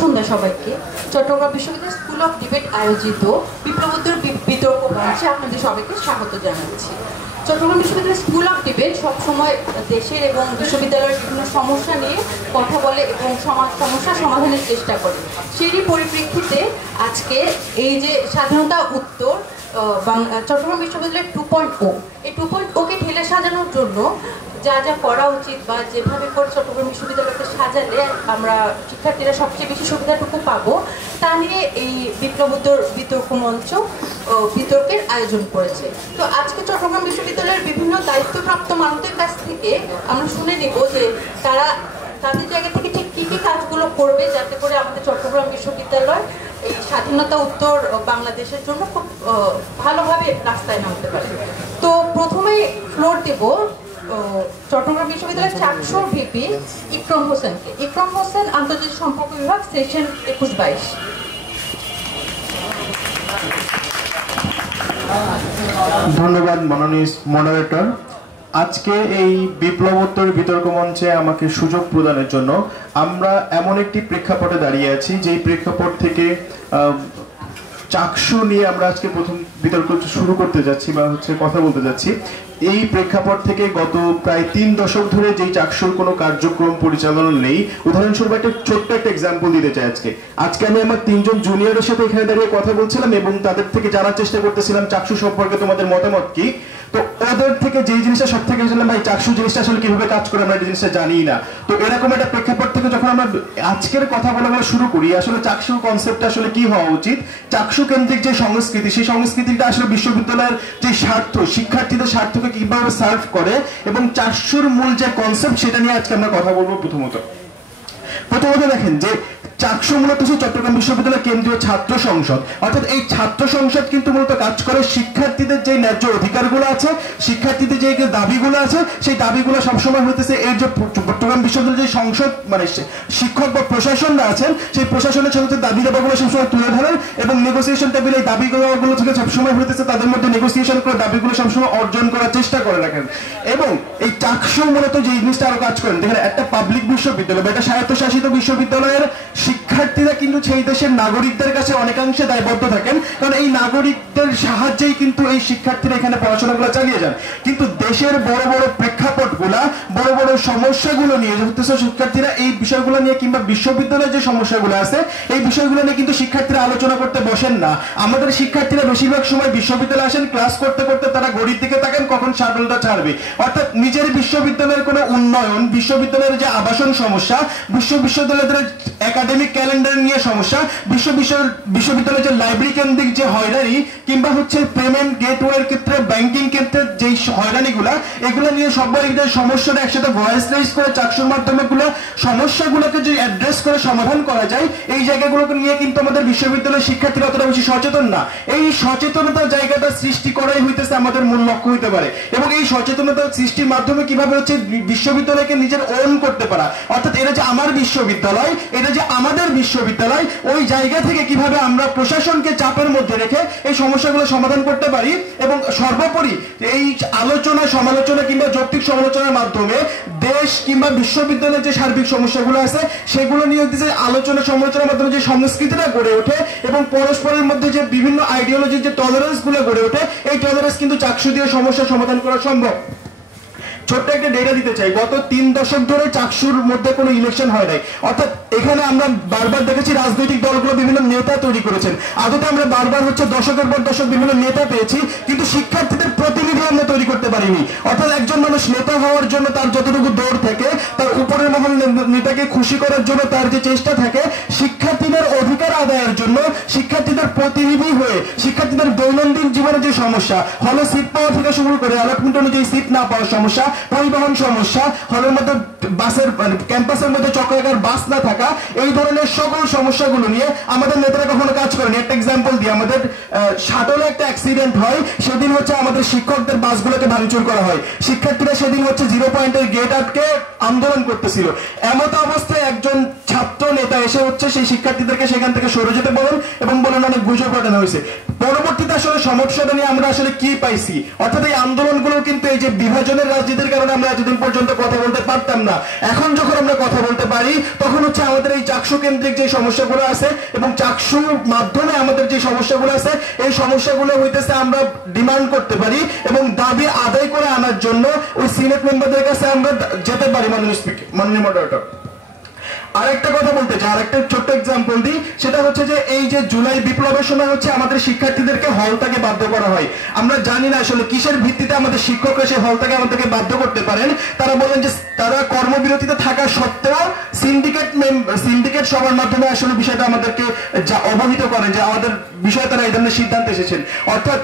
সন্ধ্যা সবাইকে। চট্টগ্রাম বিশ্ববিদ্যালয় school of debate আয়োজিত বিপ্লবোত্তর বিতর্ক মঞ্চে আপনাদের সবাইকে স্বাগত জানাচ্ছি। চট্টগ্রাম বিশ্ববিদ্যালয় স্কুল অফ ডিবেট সবসময় দেশের এবং বিশ্ববিদ্যালয়ের বিভিন্ন সমস্যা নিয়ে কথা বলে এবং সমস্যা সমাধানের চেষ্টা করে। সেই পরিপ্রেক্ষিতে আজকে এই যে স্বাধীনতা উত্তর চট্টগ্রাম বিশ্ববিদ্যালয়ের 2.0, এই 2.0কে ঠেলে সাজানোর জন্য যা যা করা উচিত বা যেভাবে করে চট্টগ্রাম বিশ্ববিদ্যালয়কে সাজালে আমরা শিক্ষার্থীরা সবচেয়ে বেশি সুবিধাটুকু পাবো তা নিয়ে এই বিপ্লবোত্তর বিতর্ক মঞ্চ বিতর্কের আয়োজন করেছে। তো আজকে চট্টগ্রাম বিশ্ববিদ্যালয়ের বিভিন্ন দায়িত্বপ্রাপ্ত মানুষদের কাছ থেকে আমরা শুনে নিব যে তারা তাদের জায়গা থেকে ঠিক কী কী কাজগুলো করবে যাতে করে আমাদের চট্টগ্রাম বিশ্ববিদ্যালয় এই স্বাধীনতা উত্তর বাংলাদেশের জন্য খুব ভালোভাবে রাস্তায় নামতে পারে। তো প্রথমে ফ্লোর দেব চট্টগ্রাম বিশ্ববিদ্যালয়ের চাকসুর ভিপি ইকরম হোসেনকে। ইকরম হোসেন, আন্তর্জাতিক সম্পর্ক বিভাগ, সেকশন 21-22। ধন্যবাদ মাননীয় মডারেটর। আজকে এই বিপ্লবোত্তর বিতর্ক মঞ্চে আমাকে সুযোগ প্রদানের জন্য আমরা এমন একটি প্রেক্ষাপটে দাঁড়িয়ে আছি যেই প্রেক্ষাপট থেকে চাকসু নিয়ে আমরা আজকে প্রথম বিতর্ক শুরু করতে যাচ্ছি বা কথা বলতে যাচ্ছি। এই প্রেক্ষাপট থেকে গত প্রায় 3 দশক ধরে যেই চাকসুর কোনো কার্যক্রম পরিচালনা নেই। উদাহরণস্বরূপ একটা ছোট্ট একটা এক্সাম্পল দিতে চাই। আজকে আমি আমার 3 জন জুনিয়রের সাথে এখানে দাঁড়িয়ে কথা বলছিলাম এবং তাদের থেকে জানার চেষ্টা করতেছিলাম চাকসু সম্পর্কে তোমাদের মতামত কি। তো ওদের থেকে যেই জিনিসটা সব থেকে বললাম, ভাই চাকসু জিনিসটা আসলে কিভাবে কাজ করে আমরা এই জিনিসটা জানি না। তো এরকম একটা প্রেক্ষাপট থেকে যখন আমরা আজকের কথা বলা শুরু করি, আসলে চাকসুর কনসেপ্টটা আসলে কি হওয়া উচিত, চাকসু কেন্দ্রিক যে সংস্কৃতি, সেই সংস্কৃতিটা আসলে বিশ্ববিদ্যালয়ের যে স্বার্থ, শিক্ষার্থীদের স্বার্থকে কিভাবে সার্ভ করে এবং চাকসুর মূল যে কনসেপ্ট সেটা নিয়ে আজকে আমরা কথা বলবো। প্রথমত দেখেন যে চাকসু মূলত চট্টগ্রাম বিশ্ববিদ্যালয় কেন্দ্রীয় ছাত্র সংসদ, অর্থাৎ এই ছাত্র সংসদ কিন্তু মূলত কাজ করে শিক্ষার্থীদের যে ন্যায্য অধিকারগুলো আছে, শিক্ষার্থীদের যে দাবিগুলো আছে, সেই দাবিগুলো সবসময় হইতেছে এর যে চট্টগ্রাম বিশ্ববিদ্যালয়ের যে সংসদ মানে শিক্ষক বা প্রশাসনরা আছেন, সেই প্রশাসনের সাথে দাবি দাবাগুলো সবসময় তুলে ধরেন এবং নেগোসিয়েশন টেবিলে এই দাবিগুলো থেকে সবসময় হইতেছে তাদের মধ্যে নেগোসিয়েশন করে দাবিগুলো সবসময় অর্জন করার চেষ্টা করে রাখেন। এবং এই চাকসু মূলত যে জিনিসটা আরো কাজ করেন, দেখেন একটা পাবলিক বিশ্ববিদ্যালয় বা একটা স্বায়ত্তশাসিত বিশ্ববিদ্যালয়ের শিক্ষার্থীরা কিন্তু সেই দেশের নাগরিকদের কাছে অনেকাংশে দায়বদ্ধ থাকেন, কারণ এই নাগরিকদের সাহায্যেই কিন্তু এই শিক্ষার্থীরা এখানে পড়াশোনাগুলো চালিয়ে যান। কিন্তু দেশের বড় বড় প্রেক্ষাপটগুলা, বড় বড় সমস্যাগুলো নিয়ে শিক্ষার্থীরা এই বিষয়গুলো নিয়ে কিংবা বিশ্ববিদ্যালয়ের যে সমস্যাগুলো আছে এই বিষয়গুলো নিয়ে কিন্তু শিক্ষার্থীরা আলোচনা করতে বসেন না। আমাদের শিক্ষার্থীরা বেশিরভাগ সময় বিশ্ববিদ্যালয়ে আসেন, ক্লাস করতে করতে তারা ঘড়ির দিকে তাকান কখন শাটলটা ছাড়বে, অর্থাৎ নিজের বিশ্ববিদ্যালয়ের কোনো উন্নয়ন, বিশ্ববিদ্যালয়ের যে আবাসন সমস্যা, বিশ্ববিদ্যালয়ের একাডেমিক ক্যালেন্ডার নিয়ে সমস্যা, বিশ্ববিদ্যালয়ের যে লাইব্রেরি কেন্দ্রিক যে হয়রানি কিংবা পেমেন্ট গেটওয়ের ক্ষেত্রে, ব্যাংকিং ক্ষেত্রে যে হয়রানিগুলা, এগুলো নিয়ে সবাই সমস্যাটা একসাথে ভয়েস রেজ করে চাকসুর মাধ্যমে সমস্যাগুলোকে যে অ্যাড্রেস করে সমাধান করা যায়, এই জায়গাগুলোকে নিয়ে কিন্তু আমাদের বিশ্ববিদ্যালয়ের শিক্ষার্থীরা অতটা বেশি সচেতন না। এই সচেতনতার জায়গাটা সৃষ্টি করাই হইতেছে আমাদের মূল লক্ষ্য হইতে পারে এবং এই সচেতনতা সৃষ্টির মাধ্যমে কিভাবে বিশ্ববিদ্যালয়কে নিজের ওন করতে পারা, অর্থাৎ এটা যে আমার বিশ্ববিদ্যালয়, এটা যে আমাদের বিশ্ববিদ্যালয়, ওই জায়গা থেকে কিভাবে আমরা প্রশাসনকে চাপের মধ্যে রেখে এই সমস্যাগুলো সমাধান করতে পারি এবং সর্বোপরি এই আলোচনা সমালোচনা কিংবা যৌক্তিক সমালোচনার মাধ্যমে দেশ কিংবা বিশ্ববিদ্যালয়ের যে সার্বিক সমস্যাগুলো আছে সেগুলো নিয়ে আলোচনা সমালোচনার মাধ্যমে যে সংস্কৃতিটা গড়ে ওঠে এবং পরস্পরের মধ্যে যে বিভিন্ন আইডিওলজির যে টলারেন্স গুলো গড়ে ওঠে, এই টলারেন্স কিন্তু চাকসু দিয়ে সমস্যা সমাধান করা সম্ভব। ছোট্ট একটা ডেটা দিতে চাই, গত 3 দশক ধরে চাকসুর মধ্যে কোনো ইলেকশন হয় নাই, অর্থাৎ এখানে আমরা বারবার দেখেছি রাজনৈতিক দলগুলো বিভিন্ন নেতা তৈরি করেছেন। আদতে আমরা বারবার দশকের পর দশক বিভিন্ন নেতা পেয়েছি, কিন্তু শিক্ষার্থীদের প্রতিনিধি আমরা তৈরি করতে পারিনি। অর্থাৎ একজন মানুষ নেতা হওয়ার জন্য তার যতটুকু দৌড় থাকে, তার উপরের মহল নেতাকে খুশি করার জন্য তার যে চেষ্টা থাকে, শিক্ষার্থীদের অধিকার আদায়ের জন্য শিক্ষার্থীদের প্রতিনিধি হয়ে শিক্ষার্থীদের দৈনন্দিন জীবনে যে সমস্যা, হলে সিট পাওয়া থেকে শুরু করে অ্যালটমেন্ট অনুযায়ী সিট না পাওয়ার সমস্যা, পরিবহন সমস্যা, হলের মধ্যে বাসের ক্যাম্পাসের মধ্যে চক্রাকার বাস না থাকা, এই ধরনের সকল সমস্যাগুলো নিয়ে আমাদের নেতারা কখনো কাজ করেনি। একটা এক্সাম্পল দিই, আমাদের শাটলে একটা অ্যাক্সিডেন্ট হয়, সেদিন আমাদের শিক্ষকদের বাসগুলোকে ভাঙচুর করা হয়, শিক্ষার্থীরা সেদিন 0 পয়েন্টের গেট আটকে আন্দোলন করতেছিল। এমত অবস্থায় একজন ছাত্র নেতা এসে হচ্ছে সেই শিক্ষার্থীদেরকে সেখান থেকে সরে যেতে বলেন এবং বলেন অনেক গুজব পাঠানো হয়েছে। পরবর্তীতে আসলে সমস্যাটা নিয়ে আমরা আসলে কি পাইছি, অর্থাৎ এই আন্দোলনগুলো কিন্তু এই যে বিভাজনের রাজনীতির কারণে আমরা এতদিন পর্যন্ত কথা বলতে পারতাম না, এখন যখন আমরা কথা বলতে পারি তখন হচ্ছে আমাদের এই চাকসু কেন্দ্রিক যে সমস্যাগুলো আছে এবং চাকসুর মাধ্যমে আমাদের যে সমস্যাগুলো আছে এই সমস্যাগুলো হইতেছে আমরা ডিমান্ড করতে পারি এবং দাবি আদায় করে আনার জন্য ওই সিনেট মেম্বারদের কাছে আমরা যেতে পারি। মাননীয় মডারেটর, আরেকটা কথা বলতে চাই, আরেকটা ছোট্ট এক্সাম্পল দিই, সেটা হচ্ছে যে এই যে জুলাই বিপ্লবের সময় হচ্ছে আমাদের শিক্ষার্থীদেরকে হলটাকে বাধ্য করা হয়। আমরা জানি না আসলে কিসের ভিত্তিতে আমাদের শিক্ষকরা সেই হলটাকে আমাদেরকে বাধ্য করতে পারেন। তারা বলেন যে তারা কর্মবিরতিতে থাকা সত্ত্বেও সিন্ডিকেট সবার মাধ্যমে আসলে বিষয়টা আমাদেরকে অবহিত করেন যে আমাদের বিষয়ে তারা এই ধরনের সিদ্ধান্ত এসেছেন। অর্থাৎ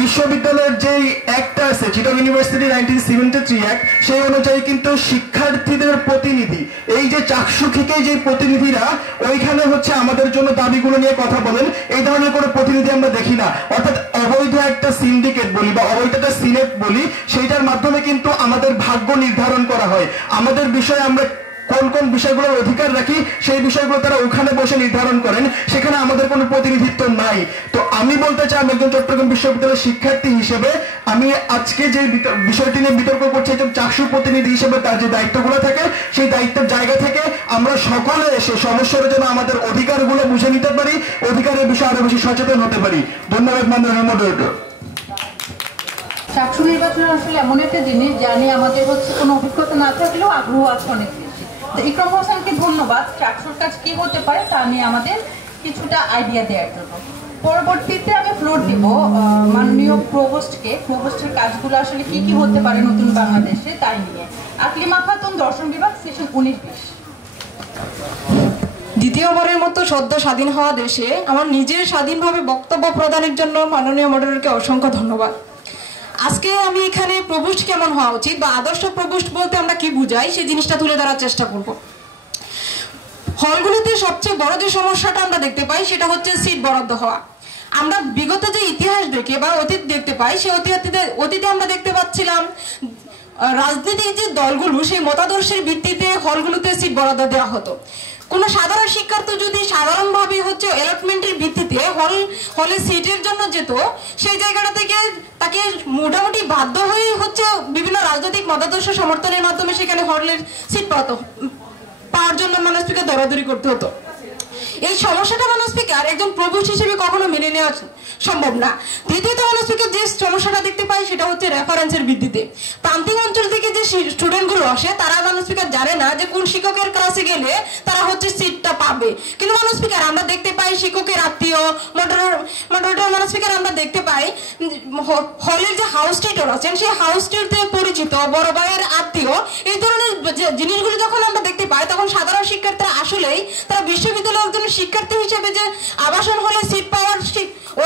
বিশ্ববিদ্যালয়ের যে অ্যাক্টটা আছে চিটাগং ইউনিভার্সিটি 1973 অ্যাক্ট, সেই অনুযায়ী কিন্তু শিক্ষার্থীদের প্রতিনিধি এই যে চাকসু থেকে যে প্রতিনিধিরা ওইখানে হচ্ছে আমাদের জন্য দাবিগুলো নিয়ে কথা বলেন, এই ধরনের কোনো প্রতিনিধি আমরা দেখি না। অর্থাৎ অবৈধ একটা সিন্ডিকেট বলি বা অবৈধ একটা সিনেট বলি, সেইটার মাধ্যমে কিন্তু আমাদের ভাগ্য নির্ধারণ করা হয়। আমাদের বিষয়ে আমরা কোন কোন বিষয়গুলোর অধিকার রাখি সেই বিষয়গুলো তারা ওখানে বসে নির্ধারণ করেন, সেখানে আমাদের কোনো প্রতিনিধিত্ব নাই। তো আমি বলতে চাই, আমি একজন চট্টগ্রাম বিশ্ববিদ্যালয়ের শিক্ষার্থী হিসেবে আমি আজকে যে বিষয়টি নিয়ে বিতর্ক করছি, একজন চাকসু প্রতিনিধি হিসেবে তার যে দায়িত্বগুলো থাকে সেই দায়িত্বের জায়গা থেকে আমরা সকলে এসে সমস্যার জন্য আমাদের অধিকারগুলো বুঝে নিতে পারি, অধিকারের বিষয়ে আরো বেশি সচেতন হতে পারি। ধন্যবাদ মাননীয় মডারেটর। চাকসু নির্বাচন আসলে এমন একটা জিনিস যা নিয়ে আমাদের হচ্ছে কোনো অভিজ্ঞতা না থাকলেও আগ্রহ আছে অনেক বেশি। তো ইকরাম হোসেনকে ধন্যবাদ চাকসুর কাজ কি হতে পারে তা নিয়ে আমাদের কিছুটা আইডিয়া দেওয়ার জন্য। পরবর্তীতে আমি ফ্লোর দিব মাননীয় প্রভোস্টকে, প্রভোস্টের কাজগুলো আসলে কি কি হতে পারে নতুন বাংলাদেশে তাই নিয়ে। আকলিমা খাতুন, দর্শন বিভাগ, সেশন 19-20। দ্বিতীয়বারের মতো সদ্য স্বাধীন হওয়া দেশে আমার নিজের স্বাধীনভাবে বক্তব্য প্রদানের জন্য মাননীয় মডারেটরকে অসংখ্য ধন্যবাদ। আজকে আমি এখানে প্রভোস্ট কেমন হওয়া উচিত বা আদর্শ প্রভোস্ট বলতে আমরা কি বুঝাই সেই জিনিসটা তুলে ধরার চেষ্টা করব। হলগুলোতে সবচেয়ে বড় যে সমস্যাটা আমরা দেখতে পাই সেটা হচ্ছে সিট বরাদ্দ হওয়া। আমরা বিগত যে ইতিহাস দেখে বা অতীত দেখতে পাই সেই অতীতে আমরা দেখতে পাচ্ছিলাম রাজনীতিক যে দলগুলো সেই মতাদর্শের ভিত্তিতে হলগুলোতে সিট বরাদ্দ দেওয়া হতো। কোনো সাধারণ শিক্ষার্থী যদি সাধারণভাবে হচ্ছে অ্যালটমেন্টের ভিত্তিতে হলে সিটের জন্য যেত, সেই জায়গাটা থেকে তাকে মোটামুটি বাধ্য হয়ে হচ্ছে বিভিন্ন রাজনৈতিক মতাদর্শ সমর্থনের মাধ্যমে সেখানে হলের সিট পাওয়ার জন্য মানুষকে দৌড়াদৌড়ি করতে হতো। এই সমস্যাটা মাননীয় স্পিকার একজন প্রভোস্ট হিসেবে কখনো মেনে নেওয়া সম্ভব না। দ্বিতীয়ত মাননীয় স্পিকার যে সমস্যাটা দেখতে পাই সেটা হচ্ছে রেফারেন্সের ভিত্তিতে। প্রান্তিক অঞ্চল থেকে যে স্টুডেন্টগুলো আসে তারা মাননীয় স্পিকার জানে না যে কোন শিক্ষকের ক্লাসে গেলে তারা হচ্ছে সিটটা পাবে। কিন্তু মাননীয় স্পিকার আমরা দেখতে পাই শিক্ষকের আত্মীয় মডারেটর মাননীয় স্পিকার আমরা দেখতে পাই হলের যে হাউস টিউটর আছেন সেই হাউস টিউটর পরিচিত বড় ভাইয়ের আত্মীয়, এই ধরনের জিনিসগুলো যখন আমরা দেখতে পাই তখন সাধারণ শিক্ষার্থীরা আসলেই তারা বিশ্ববিদ্যালয়ের একজন শিক্ষার্থী হিসেবে যে আবাসন হলে সিট পাওয়ার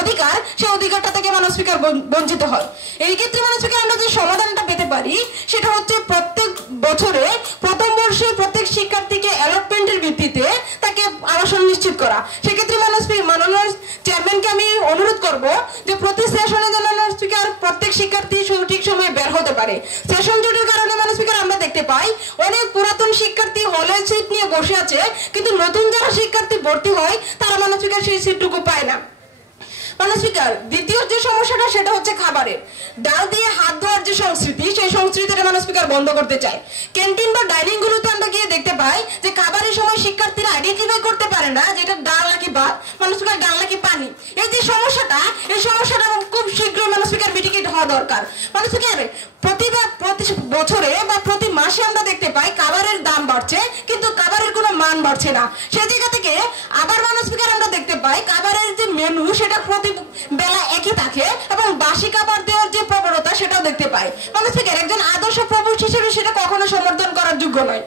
অধিকার, সেই অধিকারটা থেকে মাননীয় স্পিকার বঞ্চিত হয়। এই ক্ষেত্রে মাননীয় স্পিকার আমরা যে সমাধানটা পেতে পারি সেটা হচ্ছে প্রত্যেক বছরে প্রথম বর্ষে প্রত্যেক শিক্ষার্থীকে অ্যালটমেন্টের ভিত্তিতে তাকে আবাসন নিশ্চিত করা। সেক্ষেত্রে মাননীয় চেয়ারম্যানকে আমি অনুরোধ করব যে প্রতি সেশনে যেন মাননীয় স্পিকার প্রত্যেক শিক্ষার্থী সঠিক সময়ে বের হতে পারে। সেশন জটের কারণে মাননীয় স্পিকার আমরা দেখতে পাই অনেক পুরাতন শিক্ষার্থী হলের সিট নিয়ে বসে আছে, কিন্তু নতুন যারা শিক্ষার্থী ভর্তি হয় তারা মাননীয় স্পিকার সেই সিটটুকু পায় না। মাননীয় স্পিকার দ্বিতীয় যে সমস্যাটা সেটা হচ্ছে খাবারের ডাল দিয়ে হাত ধোয়ার যে সংস্কৃতি, সেই সংস্কৃতিটা মাননীয় স্পিকার বন্ধ করতে চায়। ক্যান্টিন বা ডাইনিং গুলোতে আমরা গিয়ে দেখতে পাই যে খাবারের সময় শিক্ষার্থীরা আইডেন্টিফাই করতে পারে না যে এটা ডাল নাকি ভাত, মাননীয় স্পিকার ডাল নাকি পানি। এই যে সমস্যাটা, এই সমস্যাটা খুব শীঘ্রই মাননীয় স্পিকার মিটিগেট হওয়া দরকার। মাননীয় স্পিকার প্রতি বছরে বা প্রতি মাসে আমরা দেখতে পাই খাবারের দাম বাড়ছে কিন্তু খাবারের কোনো মান বাড়ছে না। সেই জায়গা থেকে আবার মাননীয় স্পিকার আমরা দেখতে পাই খাবারের যে মেনু সেটা প্রতি বেলা একই থাকে এবং বাসি খাবার দেওয়ার যে প্রবণতা সেটাও দেখতে পাই। মাননীয় স্পিকার একজন আদর্শ প্রভোস্ট হিসেবে সেটা কখনো সমর্থন করার যোগ্য নয়।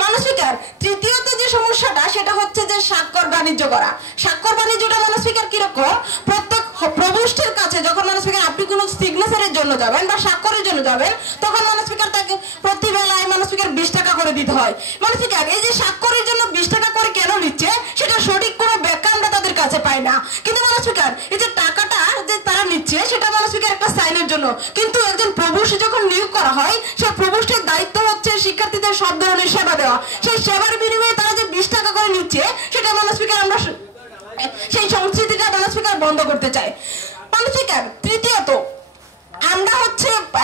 মাননীয় স্পিকার তৃতীয়ত যে সমস্যাটা সেটা হচ্ছে যে স্বাক্ষর বাণিজ্য করা। স্বাক্ষর বাণিজ্যটা মাননীয় স্পিকার কিরকম, প্রত্যেক প্রভোস্টের কাছে যখন মাননীয় স্পিকার আপনি কোনো সিগনেচারের জন্য যাবেন বা স্বাক্ষরের জন্য যাবেন তখন মাননীয় স্পিকার তাকে প্রতি বেলায় মাননীয় স্পিকার 20 টাকা করে দিতে হয়। মাননীয় স্পিকার এই যে স্বাক্ষরের জন্য 20 টাকা করে কেন নিচ্ছে সেটা সঠিক কোনো ব্যাখ্যা আমরা তাদের কাছে পাই না। কিন্তু মাননীয় স্পিকার এই যে টাকাটা যে তারা নিচ্ছে সেটা মাননীয় স্পিকার একটা সাইনের জন্য, কিন্তু একজন প্রভোস্ট যখন নিয়োগ করা হয় সেই প্রভোস্টের দায়িত্ব হচ্ছে শিক্ষার্থীদের সব ধরনের সেবা দেওয়া। সেই সেবার বিনিময়ে তারা যে 20 টাকা করে দিচ্ছে, সেটা মাননীয় স্পিকার আমরা সেই সংস্কৃতিটা মাননীয় স্পিকার বন্ধ করতে চাই। মাননীয় স্পিকার, তৃতীয়ত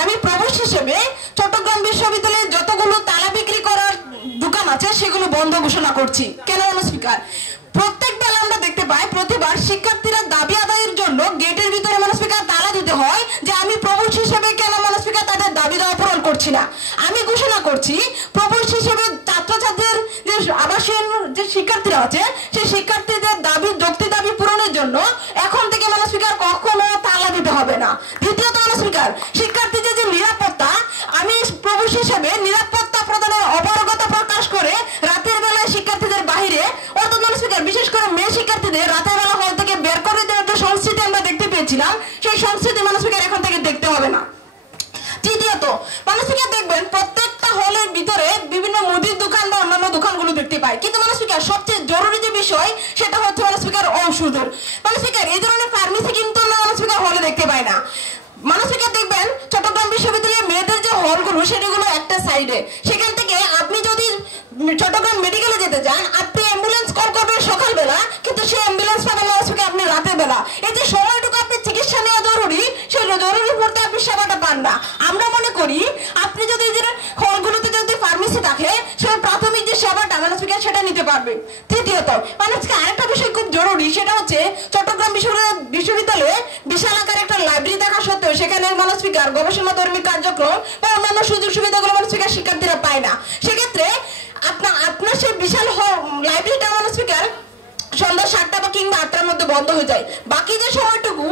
আমি প্রবেশ হিসেবে চট্টগ্রাম বিশ্ববিদ্যালয়ে যতগুলো তালা বিক্রি করার দোকান আছে সেগুলো বন্ধ ঘোষণা করছি। কেন মাননীয় স্পিকার? প্রত্যেক বেলা আমরা দেখতে পাই প্রতিবার শিক্ষার্থীরা দাবি আদায়ের জন্য গেটের ভিতরে মাননীয় স্পিকার তালা দিতে হয়, যে আমি প্রবেশ হিসেবে কেন মাননীয় স্পিকার তাদের দাবি দেওয়া পূরণ করছি না। আমি ঘোষণা করছি প্রবেশ হিসেবে ছাত্রছাত্রীদের যে আবাসিক যে শিক্ষার্থীরা আছে সেই শিক্ষার্থীদের যৌক্তিক দাবি পূরণের জন্য এখন থেকে মাননীয় স্পিকার কখনো তালা দিতে হবে না। দ্বিতীয়ত মাননীয় স্পিকার, শিক্ষার্থীদের যে নিরাপত্তা, আমি প্রবেশ হিসেবে নিরাপত্তা প্রদানের অপারগতা প্রকাশ করে রাতের বেলায় শিক্ষার্থীদের বাহিরে, অর্থাৎ মাননীয় স্পিকার বিশেষ করে মেয়ে শিক্ষার্থীদের রাতের বেলা হল থেকে বের করে দেওয়ার যে সংস্কৃতি আমরা দেখতে পেয়েছিলাম, সেই সংস্কৃতি মাননীয় স্পিকার এখন থেকে দেখতে হবে না। তৃতীয়ত মাননীয় স্পিকার, দেখবেন প্রত্যেকটা হলের ভিতরে বিভিন্ন মুদির দোকান বা অন্যান্য দোকানগুলো দেখতে পাই, কিন্তু মাননীয় স্পিকার সবচেয়ে জরুরি যে বিষয় সেটা হচ্ছে মাননীয় স্পিকার ঔষধের। মাননীয় স্পিকার, এই ধরনের ফার্মেসি কিন্তু মাননীয় স্পিকার হলে দেখতে পাই না। মাননীয় স্পিকার, দেখবেন চট্টগ্রাম বিশ্ববিদ্যালয়ের মেয়েদের যে হলগুলো সেগুলো একটা সাইডে, সেখান থেকে আপনি যদি চট্টগ্রাম মেডিকেলে যেতে চান আপনি অ্যাম্বুলেন্স কল করবেন সকালবেলা, কিন্তু সেই অ্যাম্বুলেন্স পাবেন মাননীয় স্পিকার আপনি রাতের বেলা। এই যে সময়টুকু আপনি চিকিৎসা নেওয়া জরুরি, সেই জরুরি মুহূর্তে আপনি সেবাটা পান না। আমরা মনে করি আপনি যদি হলগুলোতে যদি ফার্মেসি থাকে সেই প্রাথমিক যে সেবাটা মাননীয় স্পিকার সেটা নিতে পারবেন। তৃতীয়ত মাননীয় স্পিকার, আরেকটা বিষয় খুব জরুরি, সেটা হচ্ছে চট্টগ্রাম বিশ্ববিদ্যালয়ে বিশাল আকার একটা লাইব্রেরি থাকা সত্ত্বেও সেখানে মাননীয় স্পিকার গবেষণা ধর্মী কার্যক্রম বা অন্যান্য সুযোগ সুবিধাগুলো মাননীয় স্পিকার শিক্ষার্থীরা পায় না। সেক্ষেত্রে আপনার সেই বিশাল লাইব্রেরিটা মাননীয় স্পিকার সন্ধ্যা 7টা বা কিংবা 8টার মধ্যে বন্ধ হয়ে যায়। বাকি যে সময়টুকু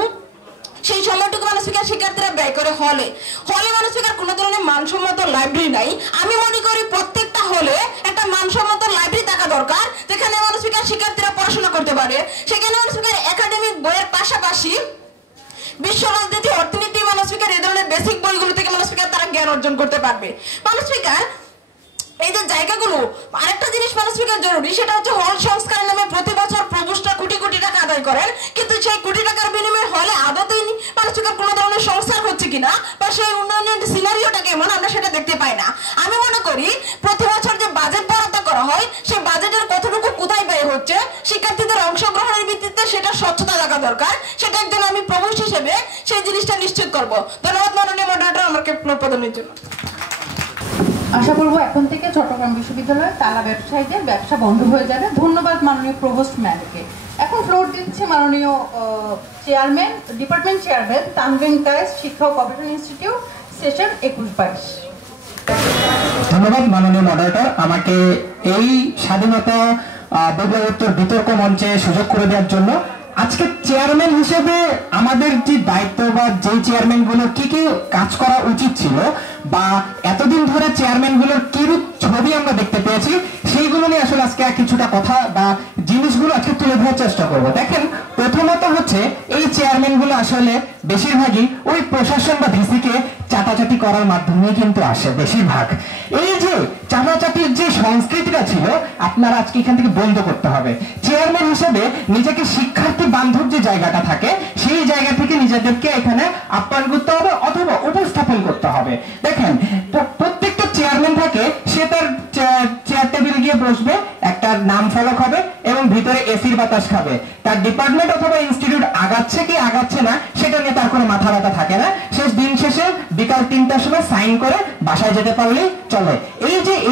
সেই সময়টুকু মাননীয় স্পিকার শিক্ষার্থীরা ব্যয় করে হলে মাননীয় স্পিকার কোনো ধরনের মানসম্মত লাইব্রেরি নাই। আমি মনে করি প্রত্যেকটা হলে একটা মানসম্মত লাইব্রেরি থাকা দরকার, যেখানে মাননীয় স্পিকার শিক্ষার্থীরা পড়াশোনা করতে পারে। সেখানে মাননীয় স্পিকার একাডেমিক বইয়ের পাশাপাশি বিশ্ব রাজনীতি, অর্থনীতি মাননীয় স্পিকার এই ধরনের বেসিক বইগুলো থেকে মাননীয় স্পিকার তারা জ্ঞান অর্জন করতে পারবে। মাননীয় স্পিকার, এই যে জায়গাগুলো, আরেকটা জিনিস মাননীয় স্পিকার জরুরি, সেটা হচ্ছে হল সংস্কারের নামে প্রতি বছর প্রভুষ্টরা কোটি কোটি টাকা আদায় করেন, কিন্তু সেই কোটি টাকার বিনিময়ে হলে আদতেই মাননীয় স্পিকার কোনো ধরনের সংস্কার হচ্ছে কিনা বা সেই উন্নয়নের সিনারিওটা কেমন আমরা সেটা দেখতে পাই না। আমি মনে করি প্রতি বছর যে বাজেট বরাদ্দ করা হয় সেই বাজেটের কতটুকু কোথায় ব্যয় হচ্ছে, শিক্ষার্থীদের অংশগ্রহণের ভিত্তিতে সেটা স্বচ্ছতা থাকা দরকার। সেটা একজন আমি প্রভুষ হিসেবে সেই জিনিসটা নিশ্চিত করব। ধন্যবাদ মাননীয় মডারেটর আমাকে প্রদানের জন্য। আশা করব এখন থেকে চট্টগ্রাম বিশ্ববিদ্যালয়ের তালা ব্যবসায়ীদের ব্যবসা বন্ধ হয়ে যাবে। ধন্যবাদ মাননীয় প্রভোস্ট ম্যামকে। এখন ফ্লোর দিচ্ছে মাননীয় chairman, department chairman Tanvir Kayes, শিক্ষা ও গবেষণা ইনস্টিটিউট, সেশন 21-22। ধন্যবাদ মাননীয় মডারেটর, আমাকে এই স্বাধীনতা বিপ্লবোত্তর বিতর্ক মঞ্চে সুযোগ করে দেওয়ার জন্য। আজকে চেয়ারম্যান হিসেবে আমাদের যে দায়িত্ব বা যে চেয়ারম্যান গুলোর কি কি কাজ করা উচিত ছিল বা এতদিন ধরে চেয়ারম্যান গুলোর কিরূপ ছবি আমরা দেখতে পেয়েছি সেইগুলো নিয়ে আসলে আজকে কিছুটা কথা বা জিনিসগুলো আজকে তুলে ধরার চেষ্টা করবো। দেখেন, প্রথমত হচ্ছে এই চেয়ারম্যান গুলো আসলে বেশিরভাগই ওই প্রশাসন বা ভিসিকে চাটাচাটি করার মাধ্যমে কিন্তু আসে বেশিরভাগ। এই যে চাটাচাটির যে সংস্কৃতিটা ছিল আপনারা আজকে এখান থেকে বন্ধ করতে হবে। চেয়ারম্যান হিসেবে নিজেকে শিক্ষার্থী বান্ধব যে জায়গাটা থাকে সেই জায়গা থেকে নিজেদেরকে এখানে আপ্যায়ন করতে হবে অথবা উপস্থাপন করতে হবে। দেখেন, প্রত্যেকটা চেয়ারম্যান থাকে, সে তার চেয়ার টেবিলে গিয়ে বসবে, একটা নাম ফলক হবে এবং ভিতরে এসির বাতাস খাবে। তার ডিপার্টমেন্ট অথবা ইনস্টিটিউট আগাচ্ছে কি আগাচ্ছে না সেটা নিয়ে তার কোনো মাথা ব্যথা থাকে না। শেষ দিন শেষে বিকাল 3টার সময় সাইন করে বাসায় যেতে পারলেই চলে।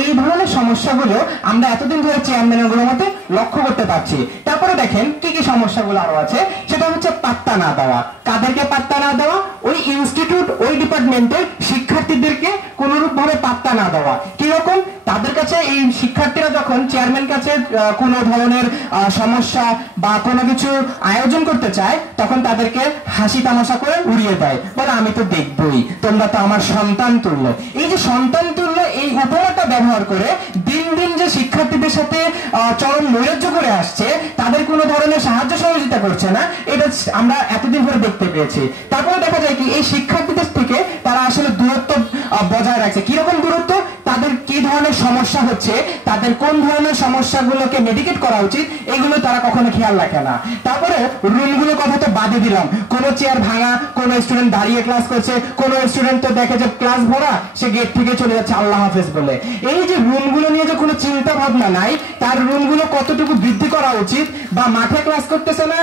এই ধরনের সমস্যাগুলো আমরা এতদিন ধরে চেয়ারম্যানগুলোর মধ্যে লক্ষ্য করতে পারছি। তারপরে দেখেন কি কি সমস্যাগুলো আরো আছে, সেটা হচ্ছে পাত্তা না দেওয়া। কাদেরকে পাত্তা না দেওয়া? ওই ইনস্টিটিউট, ওই ডিপার্টমেন্টের শিক্ষার্থীদেরকে কোনরূপ ভাবে পাত্তা না দেওয়া। কিরকম? তাদের কাছে এই শিক্ষার্থীরা যখন চেয়ারম্যান কাছে কোনো ধরনের সমস্যা বা কোনো কিছু আয়োজন করতে চায় তখন তাদেরকে হাসি তামাশা করে উড়িয়ে দেয়, বলে আমি তো দেখবই, তোমরা তো আমার সন্তান তুল্য। এই যে সন্তান তুল্য এই উপমাটা ব্যবহার করে দিন দিন যে শিক্ষার্থীদের সাথে চরম নৈরাজ্য করে আসছে, তাদের কোনো ধরনের সাহায্য সহযোগিতা করছে না, এটা আমরা এতদিন ধরে দেখতে পেয়েছি। তারপরে দেখা যায় কি এই শিক্ষার্থীদের থেকে তারা আসলে দূরত্ব বজায় রাখছে। কিরকম দূরত্ব? তাদের কি কি ধরনের সমস্যা হচ্ছে, তাদের কোন ধরনের সমস্যাগুলোকে মেডিকেট করা উচিত, এগুলো তারা কখনো খেয়াল রাখে না। তারপরে রুমগুলোর কথা তো বাদে দিলাম, কোনো চেয়ার ভাঙা, কোনো স্টুডেন্ট দাঁড়িয়ে ক্লাস করছে, কোনো স্টুডেন্ট তো দেখে যে ক্লাস ভরা, সে গেট থেকে চলে যাচ্ছে আল্লাহ হাফেজ বলে। এই যে রুমগুলো নিয়ে যে কোনো চিন্তা ভাবনা নাই, তার রুমগুলো কতটুকু বৃদ্ধি করা উচিত, বা মাঠে ক্লাস করতেছে না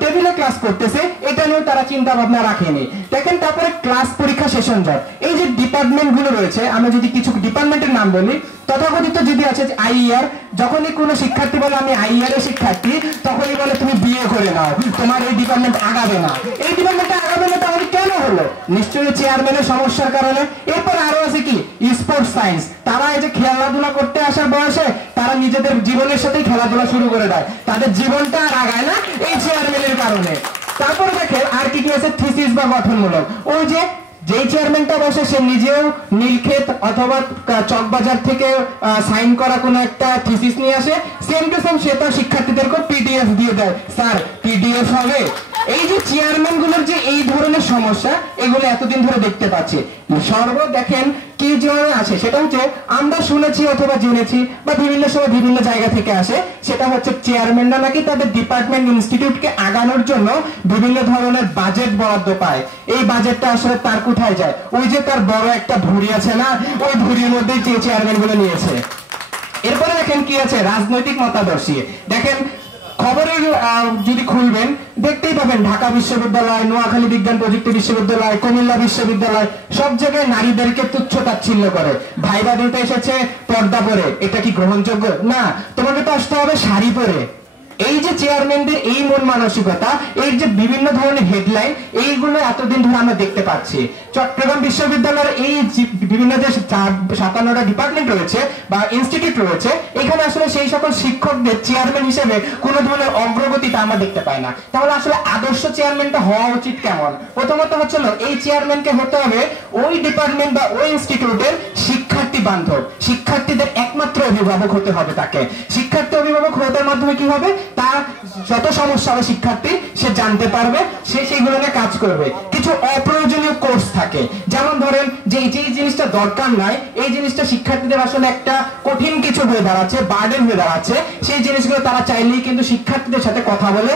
টেবিলে ক্লাস করতেছে, এটা নিয়েও তারা চিন্তা ভাবনা রাখেনি। দেখেন, তারপরে ক্লাস পরীক্ষা সেশন জট, এই যে ডিপার্টমেন্ট গুলো রয়েছে, আমরা যদি কিছু ডিপার্টমেন্টের নাম বলি, তথাকথিত যদি আছে আইইআর, যখনই কোনো শিক্ষার্থী বলে আমি আইইআর এর শিক্ষার্থী, তখনই বলে তুমি বিয়ে করে নাও, তোমার এই ডিপার্টমেন্ট আগাবে না। এই ডিপার্টমেন্টটা আগাবে না তাহলে কেন হলো? নিশ্চয়ই চেয়ারম্যানের সমস্যার কারণে। এরপর আরো আছে কি স্পোর্টস সায়েন্স, তারা এই যে খেলাধুলা করতে আসার বয়সে তারা নিজেদের জীবনের সাথেই খেলাধুলা শুরু করে দেয়, তাদের জীবনটা আর আগায় না এই চেয়ারম্যানের কারণে। তারপরে দেখেন আর কি কি আছে, থিসিস বা গঠনমূলক, ওই যে যেই চেয়ারম্যানটা বসে সে নিজেও নীলক্ষেত অথবা চকবাজার থেকে সাইন করা কোনো একটা থিসিস নিয়ে আসে, সেম টু সেম সে তার শিক্ষার্থীদেরকে পিডিএফ দিয়ে দেয়, স্যার পিডিএফ হবে। এই যে চেয়ারম্যান গুলোর যে এই ধরনের সমস্যা, এগুলো এতদিন ধরে দেখতে পাচ্ছি। দেখেন কি জন্য আছে, সেটা হচ্ছে আমরা শুনেছি অথবা জেনেছি বা বিভিন্ন সময় বিভিন্ন জায়গা থেকে আসে, সেটা হচ্ছে চেয়ারম্যানরা নাকি তাদের ডিপার্টমেন্ট ইনস্টিটিউটকে আগানোর জন্য বিভিন্ন ধরনের বাজেট বরাদ্দ পায়। এই বাজেটটা আসলে তার কোথায় যায়? ওই যে তার বড় একটা ভুঁড়ি আছে না, ওই ভুঁড়ির মধ্যেই চেয়ারম্যান গুলো নিয়েছে। এরপরে দেখেন কি আছে, রাজনৈতিক মতাদর্শী। দেখেন খবরের যদি খুলবেন দেখতেই পাবেন ঢাকা বিশ্ববিদ্যালয়, নোয়াখালী বিজ্ঞান প্রযুক্তি বিশ্ববিদ্যালয়, কুমিল্লা বিশ্ববিদ্যালয়, সব জায়গায় নারীদেরকে তুচ্ছ তাচ্ছিল্য করে। ভাইবা দিতে এসেছে পর্দা পরে, এটা কি গ্রহণযোগ্য? না, তোমাকে তো আসতে হবে শাড়ি পরে। এই যে চেয়ারম্যানদের এই মন মানসিকতা, এই যে বিভিন্ন ধরনের হেডলাইন, এইগুলো এতদিন ধরে আমরা দেখতে পাচ্ছি। চট্টগ্রাম বিশ্ববিদ্যালয়ের এই বিভিন্ন যে 57টা ডিপার্টমেন্ট রয়েছে বা ইনস্টিটিউট রয়েছে, এখানে আসলে সেই সকল শিক্ষকদের চেয়ারম্যান হিসেবে কোনো ধরনের অগ্রগতিটা আমরা দেখতে পাই না। তাহলে আসলে আদর্শ চেয়ারম্যানটা হওয়া উচিত কেমন? প্রথমত হচ্ছিল এই চেয়ারম্যানকে হতে হবে ওই ডিপার্টমেন্ট বা ওই ইনস্টিটিউটের শিক্ষার্থী বান্ধব, শিক্ষার্থীদের একমাত্র অভিভাবক হতে হবে তাকে। শিক্ষার্থী অভিভাবক হওয়ার মাধ্যমে কি হবে, তার যত সমস্যা হবে শিক্ষার্থী সে জানতে পারবে, সে সেগুলো নিয়ে কাজ করবে। কিছু অপ্রয়োজনীয় কোর্স থাকে, যেমন ধরেন যে এই জিনিসটা দরকার নাই, এই জিনিসটা শিক্ষার্থীদের আসলে একটা কঠিন কিছু হয়ে দাঁড়াচ্ছে, বার্ডেন হয়ে দাঁড়াচ্ছে, সেই জিনিসগুলো তারা চাইলেই কিন্তু শিক্ষার্থীদের সাথে কথা বলে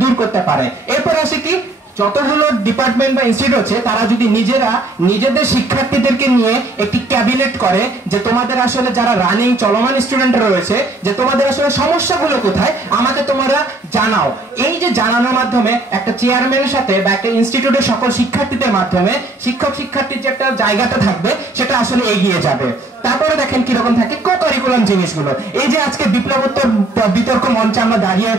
দূর করতে পারে। এরপর আসে কি, যতগুলো ডিপার্টমেন্ট বা ইনস্টিটিউট আছে তারা যদি নিজেরা নিজেদের শিক্ষার্থীদেরকে নিয়ে একটি ক্যাবিনেট করে, যে তোমাদের আসলে যারা রানিং চলমান স্টুডেন্ট রয়েছে, যে তোমাদের আসলে সমস্যাগুলো কোথায় আমাকে তোমরা জানাও। এই যে জানানোর মাধ্যমে একটা চেয়ারম্যানের সাথে বা একটা ইনস্টিটিউটের সকল শিক্ষার্থীদের মাধ্যমে শিক্ষক শিক্ষার্থীর যে একটা জায়গাটা থাকবে সেটা আসলে এগিয়ে যাবে। তারপরে দেখেন কিরকম থাকে কো কারিকুলাম জিনিসগুলো। এই যে আজকে বিপ্লবোত্তর বিতর্ক মঞ্চে আমরা দাঁড়িয়ে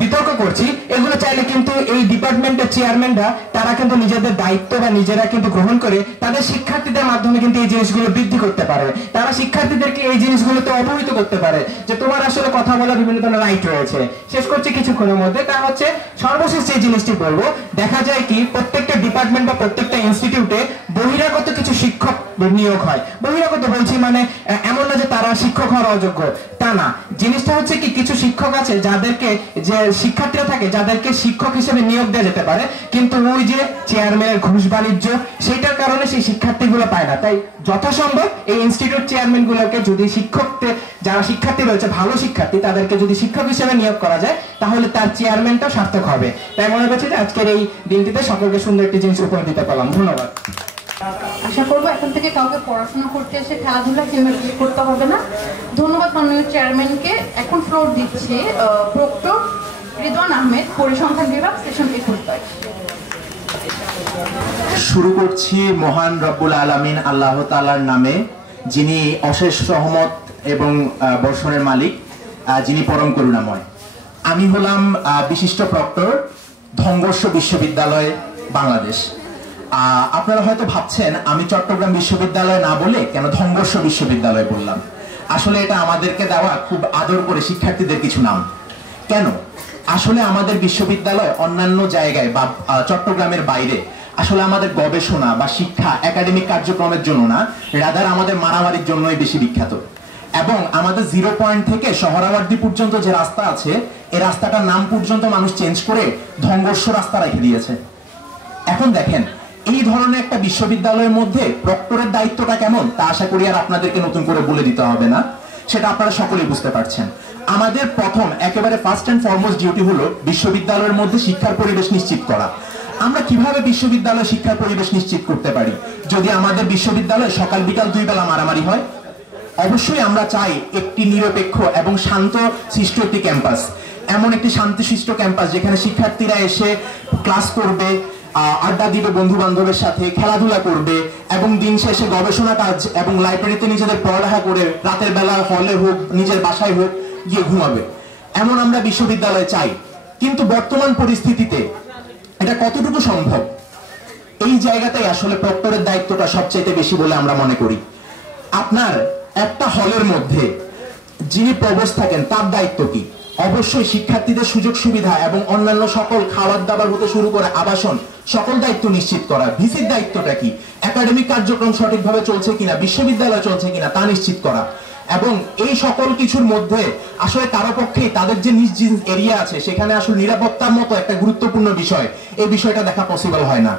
বিতর্ক করছি, এগুলো চাইলে কিন্তু এই ডিপার্টমেন্টের চেয়ারম্যানরা তারা কিন্তু নিজেদের দায়িত্ব বা নিজেরা কিন্তু গ্রহণ করে তাদের শিক্ষার্থীদের মাধ্যমে কিন্তু এই জিনিসগুলো বৃদ্ধি করতে পারে। তারা শিক্ষার্থীদেরকে এই জিনিসগুলোতে অবহিত করতে পারে যে তোমার আসলে কথা বলার বিভিন্ন ধরনের রাইট রয়েছে। শেষ করছি কিছুক্ষণের মধ্যে, তা হচ্ছে সর্বশেষ যে জিনিসটি বলবো, দেখা যায় কি প্রত্যেকটা ডিপার্টমেন্ট বা প্রত্যেকটা ইনস্টিটিউটে বহিরাগত কিছু শিক্ষক নিয়োগ হয়। বহিরাগত বলছি মানে এমন না যে তারা শিক্ষক হওয়ার অযোগ্য, তা না। জিনিসটা হচ্ছে কি কিছু শিক্ষক আছে যাদেরকে, যে শিক্ষার্থীরা থাকে যাদেরকে শিক্ষক হিসেবে নিয়োগ দেওয়া যেতে পারে, কিন্তু ওই যে চেয়ারম্যানের ঘুষ বাণিজ্য, সেইটার কারণে সেই শিক্ষার্থীগুলো পায় না। তাই যথাসম্ভব এই ইনস্টিটিউট চেয়ারম্যান গুলোকে যদি শিক্ষকদের যারা শিক্ষার্থী রয়েছে ভালো শিক্ষার্থী, তাদেরকে যদি শিক্ষক হিসেবে নিয়োগ করা যায় তাহলে তার চেয়ারম্যানটাও সার্থক হবে। তাই মনে করছি যে আজকের এই দিনটিতে সকলকে সুন্দর একটি জিনিস উপহার দিতে পারলাম। ধন্যবাদ। আশা করবো এখন থেকে কাউকে পড়াশোনা করতে এসে খেলাধুলা কিংবা বিয়ে করতে হবে না। ধন্যবাদ মাননীয় চেয়ারম্যানকে। এখন ফ্লোর দিচ্ছি প্রক্টর রিদওয়ান আহমেদ, পরিসংখ্যান বিভাগ, সেশন 21। শুরু করছি মহান রব্বুল আলামিন আল্লাহ তাআলার নামে, যিনি অশেষ রহমত এবং বর্ষণের মালিক, যিনি পরম করুণাময়। আমি হলাম বিশিষ্ট প্রক্টর, ধংবর্ষ বিশ্ববিদ্যালয়, বাংলাদেশ। আপনারা হয়তো ভাবছেন আমি চট্টগ্রাম বিশ্ববিদ্যালয় না বলে কেন ধংবর্ষ বিশ্ববিদ্যালয় বললাম। আসলে এটা আমাদেরকে দেওয়া খুব আদর করে শিক্ষার্থীদের কিছু নাম। কেন? আসলে আমাদের বিশ্ববিদ্যালয় অন্যান্য জায়গায় বা চট্টগ্রামের বাইরে আসলে আমাদের গবেষণা বা শিক্ষা একাডেমিক কার্যক্রমের জন্য না, রাদার আমাদের মারামারির জন্যই বেশি বিখ্যাত। এবং আমাদের 0 পয়েন্ট থেকে শহরাওয়ার্দী পর্যন্ত যে রাস্তা আছে, এই রাস্তাটার নাম পর্যন্ত মানুষ চেঞ্জ করে ধংবর্ষ রাস্তা রেখে দিয়েছে। এখন দেখেন এই ধরনের একটা বিশ্ববিদ্যালয়ের মধ্যে প্রক্টরের দায়িত্বটা কেমন তা আশা করি আর আপনাদেরকে নতুন করে বলে দিতে হবে না, সেটা আপনারা সকলেই বুঝতে পারছেন। আমাদের প্রথম একেবারে ফার্স্ট অ্যান্ড ফরমোস্ট ডিউটি হলো বিশ্ববিদ্যালয়ের মধ্যে শিক্ষার পরিবেশ নিশ্চিত করা। আমরা কিভাবে বিশ্ববিদ্যালয় শিক্ষার পরিবেশ নিশ্চিত করতে পারি? যদি আমাদের বিশ্ববিদ্যালয়ে সকাল বিকাল 2 বেলা মারামারি হয়? অবশ্যই আমরা চাই একটি নিরপেক্ষ এবং শান্ত সৃষ্ট একটি ক্যাম্পাস, এমন একটি শান্তিশিষ্ট ক্যাম্পাস যেখানে শিক্ষার্থীরা এসে ক্লাস করবে, আড্ডা দিবে বন্ধু বান্ধবের সাথে, খেলাধুলা করবে এবং দিন শেষে গবেষণা কাজ এবং লাইব্রেরিতে নিজেদের পড়ালেখা করে রাতের বেলা হলে হোক নিজের বাসায় হোক গিয়ে ঘুমাবে। এমন আমরা বিশ্ববিদ্যালয়ে চাই। কিন্তু বর্তমান পরিস্থিতিতে এটা কতটুকু সম্ভব? এই জায়গাটাই আসলে প্রক্টরের দায়িত্বটা সবচাইতে বেশি বলে আমরা মনে করি। আপনার একটা হলের মধ্যে যিনি প্রভোস্ট থাকেন তার দায়িত্ব কি? অবশ্যই শিক্ষার্থীদের সুযোগ সুবিধা এবং অন্যান্য সকল খাবার দাবার হতে শুরু করে আবাসন সকল দায়িত্ব নিশ্চিত করা। ভিসির দায়িত্বটা কি? একাডেমিক কার্যক্রম সঠিকভাবে চলছে কিনা, বিশ্ববিদ্যালয় চলছে কিনা তা নিশ্চিত করা। এবং এই সকল কিছুর মধ্যে আসলে কারো পক্ষে তাদের যে নিজ এরিয়া আছে সেখানে আসলে নিরাপত্তার মতো একটা গুরুত্বপূর্ণ বিষয়, এই বিষয়টা দেখা পসিবল হয় না।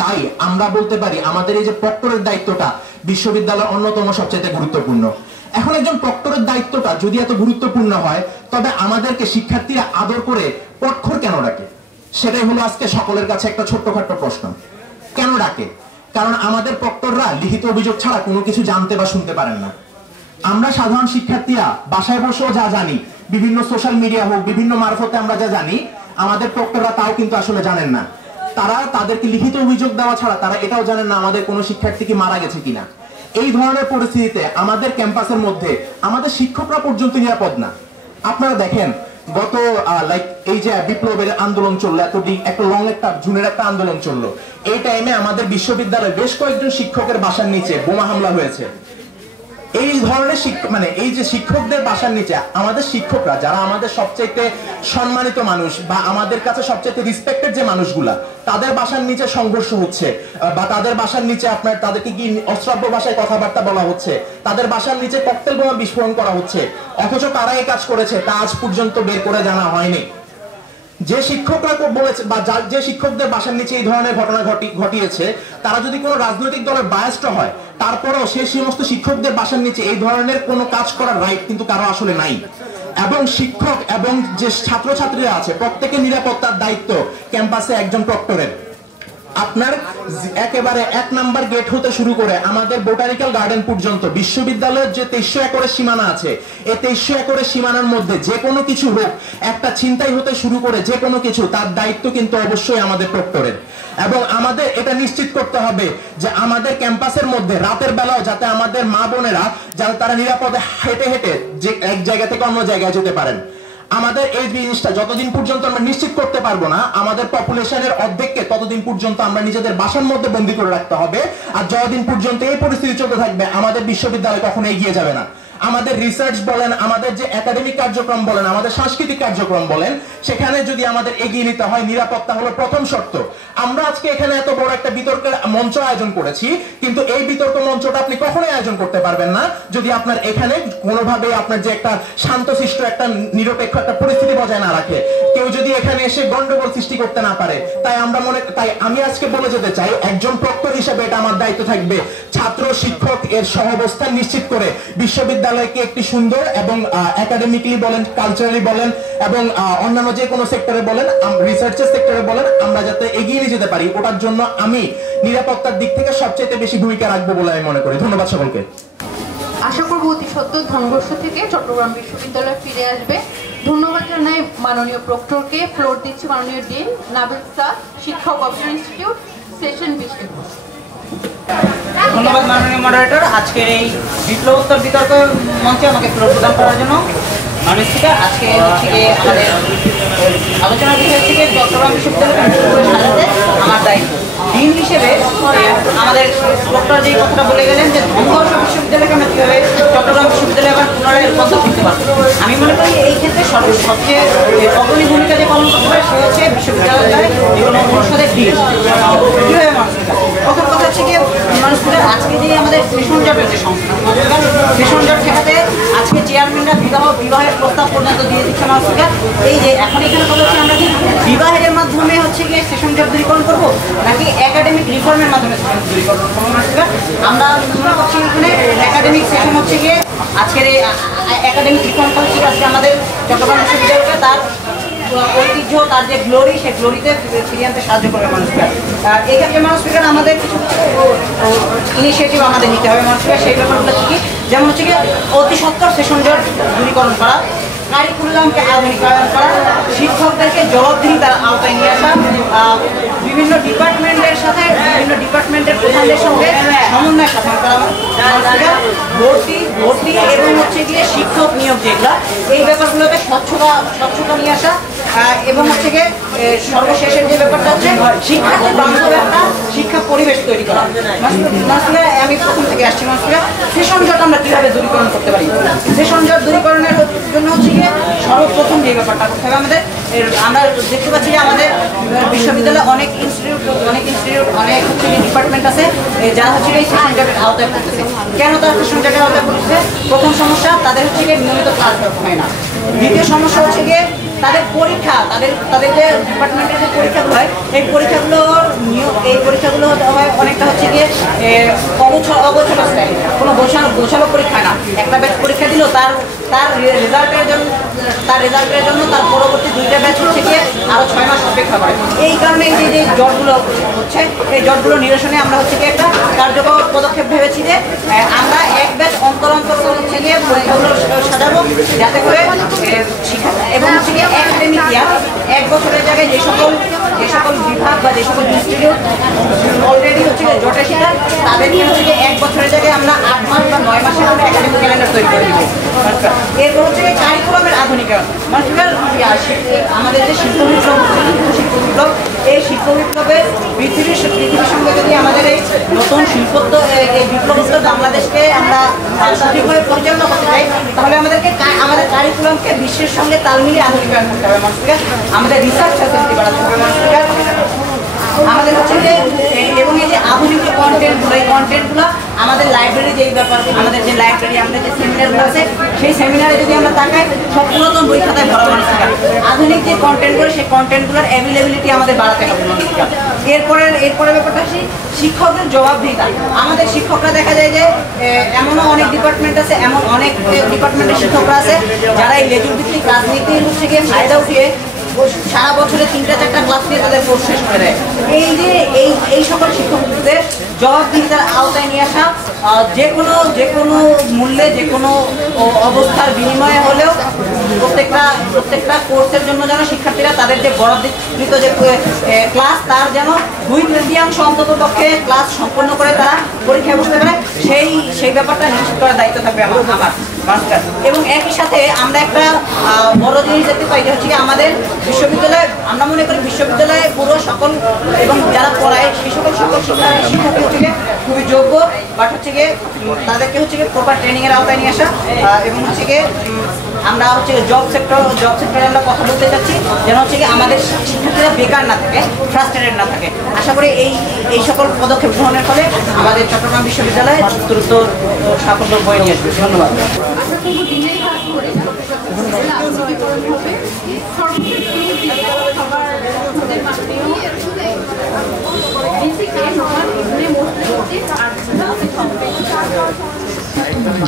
তাই আমরা বলতে পারি আমাদের এই যে প্রক্টরের দায়িত্বটা বিশ্ববিদ্যালয়ের অন্যতম সবচেয়ে গুরুত্বপূর্ণ। এখন একজন প্রক্টরের দায়িত্বটা যদি এত গুরুত্বপূর্ণ হয়, তবে আমাদেরকে শিক্ষার্থীরা আদর করে প্রক্টর কেন ডাকে? সেটাই হলো আজকে সকলের কাছে একটা ছোট্টখাট্ট প্রশ্ন। কেন ডাকে? কারণ আমাদের প্রক্টররা লিখিত অভিযোগ ছাড়া কোনো কিছু জানতে বা শুনতে পারেন না। আমরা সাধারণ শিক্ষার্থীরা বাসায় বসেও যা জানি, বিভিন্ন সোশ্যাল মিডিয়া হোক বিভিন্ন মারফতে আমরা যা জানি, আমাদের প্রক্টররা তাও কিন্তু আসলে জানেন না। তারা তাদেরকে লিখিত অভিযোগ দেওয়া ছাড়া তারা এটাও জানেন না আমাদের কোনো শিক্ষার্থী কি মারা গেছে কিনা। এই ধরনের পরিস্থিতিতে আমাদের ক্যাম্পাসের মধ্যে আমাদের শিক্ষকরা পর্যন্ত নিরাপদ না। আপনারা দেখেন গত এই যে বিপ্লবের আন্দোলন চললো, একটা লং একটা জুনের একটা আন্দোলন চললো, এই টাইমে আমাদের বিশ্ববিদ্যালয়ে বেশ কয়েকজন শিক্ষকের বাসার নিচে বোমা হামলা হয়েছে। এই ধরনের এই যে শিক্ষকদের বাসার নিচে আমাদের শিক্ষকরা যারা আমাদের সবচেয়ে সম্মানিত মানুষ বা আমাদের কাছে সবচেয়ে রেসপেক্টেড যে মানুষগুলা, তাদের বাসার নিচে সংঘর্ষ হচ্ছে বা তাদের বাসার নিচে আপনার তাদেরকে কি অশ্রাব্য ভাষায় কথাবার্তা বলা হচ্ছে, তাদের বাসার নিচে ককটেল বোমা বিস্ফোরণ করা হচ্ছে, অথচ কারা এই কাজ করেছে তা আজ পর্যন্ত বের করে জানা হয়নি। যে শিক্ষকরা বলেছে বা যে শিক্ষকদের বাসার নিচে এই ধরনের ঘটনা ঘটিয়েছে তারা যদি কোনো রাজনৈতিক দলের বায়াসড হয়, তারপরেও সেই সমস্ত শিক্ষকদের বাসার নিচে এই ধরনের কোনো কাজ করার রাইট কিন্তু কারো আসলে নাই। এবং শিক্ষক এবং যে ছাত্রছাত্রীরা আছে প্রত্যেকের নিরাপত্তার দায়িত্ব ক্যাম্পাসে একজন প্রক্টরের। আপনার একেবারে 1 নাম্বার গেট হতে শুরু করে আমাদের বোটানিক্যাল গার্ডেন পর্যন্ত বিশ্ববিদ্যালয়ের যে 2300 একরের সীমানা আছে, এই 2300 একরের সীমানার মধ্যে যে কোনো কিছু হোক, একটা ছিনতাই হতে শুরু করে যে কোনো কিছু, তার দায়িত্ব কিন্তু অবশ্যই আমাদের প্রক্টরের। এবং আমাদের এটা নিশ্চিত করতে হবে যে আমাদের ক্যাম্পাসের মধ্যে রাতের বেলাও যাতে আমাদের মা বোনেরা যাতে তারা নিরাপদে হেঁটে হেঁটে যে এক জায়গা থেকে অন্য জায়গায় যেতে পারেন। আমাদের এই জিনিসটা যতদিন পর্যন্ত আমরা নিশ্চিত করতে পারবো না আমাদের পপুলেশনের অর্ধেককে, ততদিন পর্যন্ত আমরা নিজেদের বাসার মধ্যে বন্দী করে রাখতে হবে। আর যতদিন পর্যন্ত এই পরিস্থিতি চলতে থাকবে আমাদের বিশ্ববিদ্যালয় কখনো এগিয়ে যাবে না। আমাদের রিসার্চ বলেন, আমাদের যে একাডেমিক কার্যক্রম বলেন, আমাদের সাংস্কৃতিক কার্যক্রম বলেন, সেখানে যদি আমাদের এগিয়ে নিতে হয় নিরাপত্তা হলো প্রথম শর্ত। আমরা আজকে এখানে এত বড় একটা বিতর্কের মঞ্চ আয়োজন করেছি, কিন্তু এই বিতর্ক মঞ্চটা আপনি কখনোই আয়োজন করতে পারবেন না যদি আপনার এখানে কোনোভাবে আপনার যে একটা শান্তশিষ্ট একটা নিরপেক্ষ একটা পরিস্থিতি বজায় না রাখে, কেউ যদি এখানে এসে গন্ডগোল সৃষ্টি করতে না পারে। তাই আমি আজকে বলে যেতে চাই, একজন প্রক্টর হিসেবে এটা আমার দায়িত্ব থাকবে ছাত্র শিক্ষক এর সহাবস্থান নিশ্চিত করে বিশ্ববিদ্যালয়কে একটি সুন্দর এবং একাডেমিকলি বলেন, কালচারালি বলেন এবং অন্যান্য যে কোনো সেক্টরে বলেন, রিসার্চের সেক্টরে বলেন, আমরা যাতে এগিয়ে নিয়ে যেতে পারি, ওটার জন্য আমি নিরাপত্তার দিক থেকে সবচেয়ে বেশি ভূমিকা রাখবো বলে আমি মনে করি। ধন্যবাদ সকলকে। আশা করব অতি সত্বর ধ্বংস থেকে চট্টগ্রাম বিশ্ববিদ্যালয় ফিরে আসবে। ধন্যবাদ জানাই মাননীয় প্রক্টরকে। ফ্লোর দিচ্ছি মাননীয় ডিন নাবিল স্যার, শিক্ষা গবেষণা ইনস্টিটিউট, সেশন 20। ধন্যবাদ মাননীয় মডারেটর, আজকের এই বিপ্লবোত্তর বিতর্ক মঞ্চে আমাকে ফ্লোর প্রদান করার জন্য। মাননীয় স্পিকার, আজকে আমাদের আলোচনার বিষয় থেকে চট্টগ্রাম বিশ্ববিদ্যালয়কে সাজাতে আমার দায়িত্ব। ডিন হিসেবে আমাদের ডক্টর যে কথাটা বলে গেলেন যে ধ্বংস বিশ্ববিদ্যালয়কে আমরা কীভাবে চট্টগ্রাম বিশ্ববিদ্যালয় আবার পুনরায় রূপান্তর করতে পারবো, আমি মনে করি এই ক্ষেত্রে সবচেয়ে অগ্রণী ভূমিকা যে পালন করতে পারে সে হচ্ছে বিশ্ববিদ্যালয় যেগুলো অনুষদের ডিন। কীভাবে মানুষটা প্রথম কথা হচ্ছে গিয়ে মানুষদের আজকে যে আমাদের সেশন জটের যে সংস্থা, সেশন জট ঠেকাতে আজকে চেয়ারম্যানরা বিবাহের প্রস্তাব পর্যন্ত দিয়ে দিচ্ছে মানুষকে। এই যে এখন এখানে কথা হচ্ছে আমরা কি বিবাহের মাধ্যমে হচ্ছে গিয়ে সেশন জট দূরীকরণ করবো নাকি একাডেমিক রিফর্মের মাধ্যমে সেশন দূরীকরণ করবো মানুষকে? আমরা মনে করছি এখানে একাডেমিক সেশন হচ্ছে গিয়ে আজকের এই একাডেমিক রিফর্ম হচ্ছে আজকে আমাদের চট্টগ্রাম বিশ্ববিদ্যালয়কে তার ঐতিহ্য, তার যে গ্লোরি, সেই গ্লোরিতে ফিরিয়ে আনতে সাহায্য করবে মানুষকে। এই ক্ষেত্রে মানুষকে আমাদের কিছু ইনিশিয়েটিভ আমাদের নিতে হবে মানুষকে। সেই ব্যাপারগুলো কি, যেমন হচ্ছে কি অতি সত্বর সেশন জট দূরীকরণ করা, কারিকুলামকে আধুনিকায়ন করা, শিক্ষকদেরকে জবাবদিহিতার আওতায় নিয়ে আসা, বিভিন্ন ডিপার্টমেন্টের সাথে বিভিন্ন ডিপার্টমেন্টের প্রধানদের সঙ্গে সমন্বয় সাধন করা, ভর্তি এবং হচ্ছে গিয়ে শিক্ষক নিয়োগ যেগুলো, এই ব্যাপারগুলোকে স্বচ্ছতা নিয়ে আসা, এবং হচ্ছে গিয়ে সর্বশেষের যে ব্যাপারটা হচ্ছে শিক্ষার্থীর বান্ধব একটা শিক্ষা পরিবেশ তৈরি করা। আসলে আমি প্রথম থেকে আসছি মানুষকে সেশন জট আমরা কীভাবে দূরীকরণ করতে পারি। সেশন জট দূরীকরণের জন্য হচ্ছে গিয়ে সর্বপ্রথম যে ব্যাপারটা করতে হবে আমাদের, আমরা দেখতে পাচ্ছি যে আমাদের বিশ্ববিদ্যালয়ে অনেক ইনস্টিটিউট অনেক হচ্ছে ডিপার্টমেন্ট আছে যারা হচ্ছে এই সেশন জটের আওতায় পড়তেছে। কেন তারা সেশন জটের আওতায় পড়তেছে? প্রথম সমস্যা, তাদের হচ্ছে গিয়ে নিয়মিত ক্লাস হয় না। দ্বিতীয় সমস্যা হচ্ছে গিয়ে তাদের পরীক্ষা, তাদের যে ডিপার্টমেন্টের যে পরীক্ষাগুলো হয় এই পরীক্ষাগুলো হয় অনেকটা হচ্ছে গিয়ে অগোছালো স্টাইল, কোনো গোছালো পরীক্ষা না। একটা ব্যাচ পরীক্ষা দিল, তার রেজাল্টের জন্য তার পরবর্তী 2টা ব্যাচ হচ্ছে গিয়ে আরও 6 মাস অপেক্ষা করে। এই কারণে এই যে জটগুলো হচ্ছে, এই জটগুলো নিরসনে আমরা হচ্ছে গিয়ে একটা কার্যকর পদক্ষেপ ভেবেছি যে আমরা এক ব্যাচ অন্তর হচ্ছে গিয়ে পরীক্ষাগুলো সাজাবো, যাতে করে শিক্ষা এবং হচ্ছে গিয়ে একাডেমিক ইয়ার 1 বছরের জায়গায় যে সকল বিভাগ বা যে সকল ইনস্টিটিউট অলরেডি হচ্ছে গিয়ে জটে শিকার, তাদেরকে হচ্ছে গিয়ে 1 বছরের জায়গায় আমরা 8 মাস বা 9 মাসের মধ্যে একাডেমিক ক্যালেন্ডার তৈরি করে দিব। এরপর হচ্ছে গিয়ে কারিকুলামের আধুনিকায়ন। আমাদের যে শিল্প বিপ্লব, এই শিল্প বিপ্লবের পৃথিবীর সঙ্গে যদি আমাদের এই নতুন শিল্পোত্তর এই বিপ্লবোত্তর বাংলাদেশকে আমরা সঠিকভাবে পরিচালনা করতে চাই, তাহলে আমাদের কারিকুলামকে বিশ্বের সঙ্গে তাল মিলিয়ে আধুনিকায়ন করতে হবে মানুষকে। আমাদের রিসার্চ ফ্যাসিলিটি বাড়াতে হবে মানুষকে। আমাদের হচ্ছে যে এবং এই যে আধুনিক যে কন্টেন্টগুলো, এই কন্টেন্টগুলো আমাদের লাইব্রেরি যেই ব্যাপার, আমাদের যে লাইব্রেরি, আমাদের যে সেমিনারগুলো আছে, সেই সেমিনারে যদি আমরা তাকাই সব পুরাতন বই খাতায় ভরা মানুষকে। আধুনিক যে কন্টেন্টগুলো, সেই কন্টেন্টগুলোর অ্যাভেলেবিলিটি আমাদের বাড়াতে হবে মানুষকে। এরপরে ব্যাপারটা শিক্ষকদের জবাবদিহিতা। আমাদের শিক্ষকরা দেখা যায় যে এমনও অনেক ডিপার্টমেন্ট আছে, এমন অনেক ডিপার্টমেন্টের শিক্ষকরা আছে যারা এই লেজুর ভিত্তিক রাজনীতির হচ্ছে গিয়ে ফায়দা উঠিয়ে সারা বছরে 3টা-4টা ক্লাস নিয়ে তাদের কোর্স শেষ করে দেয়। এই সকল শিক্ষকদের জবাবদিহিতার আওতায় নিয়ে আসা, যে কোনো মূল্যে, যে কোনো অবস্থার বিনিময়ে হলেও প্রত্যেকটা কোর্সের জন্য যেন শিক্ষার্থীরা তাদের যে বরাদ্দকৃত যে ক্লাস, তার যেন 2/3 অন্তত পক্ষে ক্লাস সম্পন্ন করে তারা পরীক্ষায় বসতে পারে, সেই ব্যাপারটা নিশ্চিত করার দায়িত্ব থাকবে আমার মাস্টার। এবং একই সাথে আমরা একটা বড় জিনিস দেখতে পাই, যে হচ্ছে কি আমাদের বিশ্ববিদ্যালয়ে, আমরা মনে করি বিশ্ববিদ্যালয়ে পুরো সকল এবং যারা পড়ায় সেই সকল শিক্ষক হচ্ছে গিয়ে খুবই যোগ্য, বাট হচ্ছে গিয়ে তাদেরকে হচ্ছে গিয়ে প্রপার ট্রেনিংয়ের আওতায় নিয়ে আসা, এবং হচ্ছে গিয়ে আমরা হচ্ছে জব সেক্টরে আমরা কথা বলতে চাচ্ছি যেন হচ্ছে গিয়ে আমাদের শিক্ষার্থীরা বেকার না থাকে, ফ্রাস্ট্রেটেড না থাকে। আশা করি এই সকল পদক্ষেপ গ্রহণের ফলে আমাদের চট্টগ্রাম বিশ্ববিদ্যালয়ে দ্রুত সাফল্য বয়ে নিয়ে আসবে। ধন্যবাদ।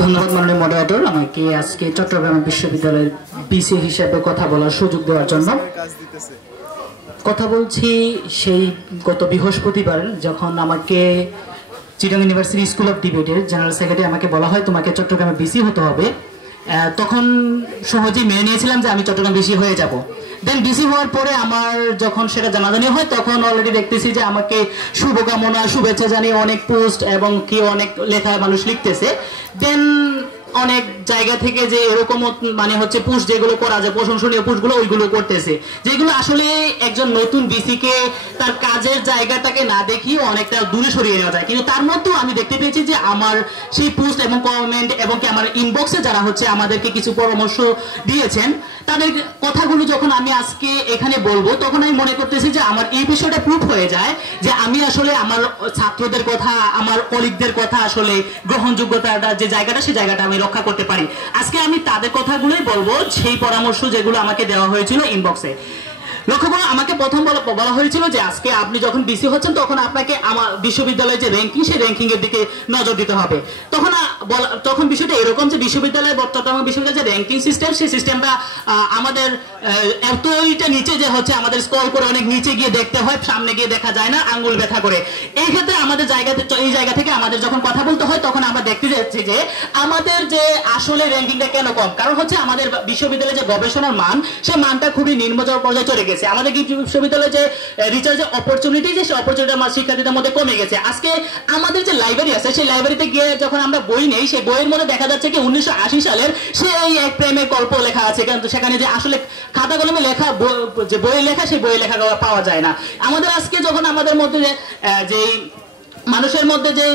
ধন্যবাদ মাননীয় মডারেটর, আমাকে আজকে চট্টগ্রাম বিশ্ববিদ্যালয়ের বিসি হিসেবে কথা বলার সুযোগ দেওয়ার জন্য। কথা বলছি সেই গত বৃহস্পতিবার যখন আমাকে চিটাগং ইউনিভার্সিটি স্কুল অফ ডিবেটের জেনারেল সেক্রেটারি আমাকে বলা হয় তোমাকে চট্টগ্রামে বিসি হতে হবে, তখন সহজেই মেনে নিয়েছিলাম যে আমি চট্টগ্রাম বিসি হয়ে যাব। দেন বিসি হওয়ার পরে আমার যখন সেটা জানাজানি হয় তখন অলরেডি দেখতেছি যে আমাকে শুভকামনা শুভেচ্ছা জানিয়ে অনেক পোস্ট এবং কি অনেক লেখা মানুষ লিখতেছে। দেন অনেক জায়গা থেকে যে এরকম মানে হচ্ছে পোস্ট যেগুলো করা যায় প্রশংসনীয় পোস্টগুলো ওইগুলো করতেছে, যেগুলো আসলে একজন নতুন বিসিকে তার কাজের জায়গাটাকে না দেখিয়ে অনেকটা দূরে সরিয়ে নেওয়া যায়। কিন্তু তার মধ্যেও আমি দেখতে পেয়েছি যে আমার সেই পোস্ট এবং কমেন্ট এবং কি আমার ইনবক্সে যারা হচ্ছে আমাদেরকে কিছু পরামর্শ দিয়েছেন, তাদের কথাগুলো যখন আমি আজকে এখানে বলবো তখন আমি মনে করতেছি যে আমার এই বিষয়টা প্রুফ হয়ে যায় যে আমি আসলে আমার ছাত্রদের কথা, আমার কলিগদের কথা আসলে গ্রহণযোগ্যতাটা যে জায়গাটা, সেই জায়গাটা আমি রক্ষা করতে পারি। আজকে আমি তাদের কথাগুলোই বলবো, সেই পরামর্শ যেগুলো আমাকে দেওয়া হয়েছিল ইনবক্সে। লক্ষ্য করুন, আমাকে প্রথম বলা হয়েছিল যে আজকে আপনি যখন বিসি হচ্ছেন তখন আপনাকে আমার বিশ্ববিদ্যালয়ের যে র্যাঙ্কিং, সেই র্যাঙ্কিং এর দিকে নজর দিতে হবে। তখন বিষয়টা এরকম যে বিশ্ববিদ্যালয়ের চট্টগ্রাম বিশ্ববিদ্যালয়ের যে র্যাঙ্কিং সিস্টেম, সেই সিস্টেমটা আমাদের এতটা নিচে যে হচ্ছে আমাদের স্ক্রল করে অনেক নিচে গিয়ে দেখতে হয়, সামনে গিয়ে দেখা যায় না, আঙ্গুল ব্যথা করে। এই ক্ষেত্রে আমাদের এই জায়গা থেকে আমাদের যখন কথা বলতে হয় তখন আমরা দেখতে যাচ্ছি যে আমাদের যে আসলে র্যাঙ্কিংটা কেন কম। কারণ হচ্ছে আমাদের বিশ্ববিদ্যালয়ের যে গবেষণার মান, সেই মানটা খুবই নিম্ন পর্যায়ে চলে গেছে। আমাদের বিশ্ববিদ্যালয়ে যে রিসার্চ অপরচুনিটি, যে সেই অপরচুনিটি আমার শিক্ষার্থীদের মধ্যে কমে গেছে। আজকে আমাদের যে লাইব্রেরি আছে, সেই লাইব্রেরিতে গিয়ে যখন আমরা বই নেই, সেই বইয়ের মধ্যে দেখা যাচ্ছে কি 1980 সালের সেই এক প্রেমের গল্প লেখা আছে, কিন্তু সেখানে যে আসলে খাতা কলমে লেখা যে বই লেখা, সেই বই লেখা পাওয়া যায় না। আমাদের আজকে যখন আমাদের মধ্যে যে মানুষের মধ্যে যে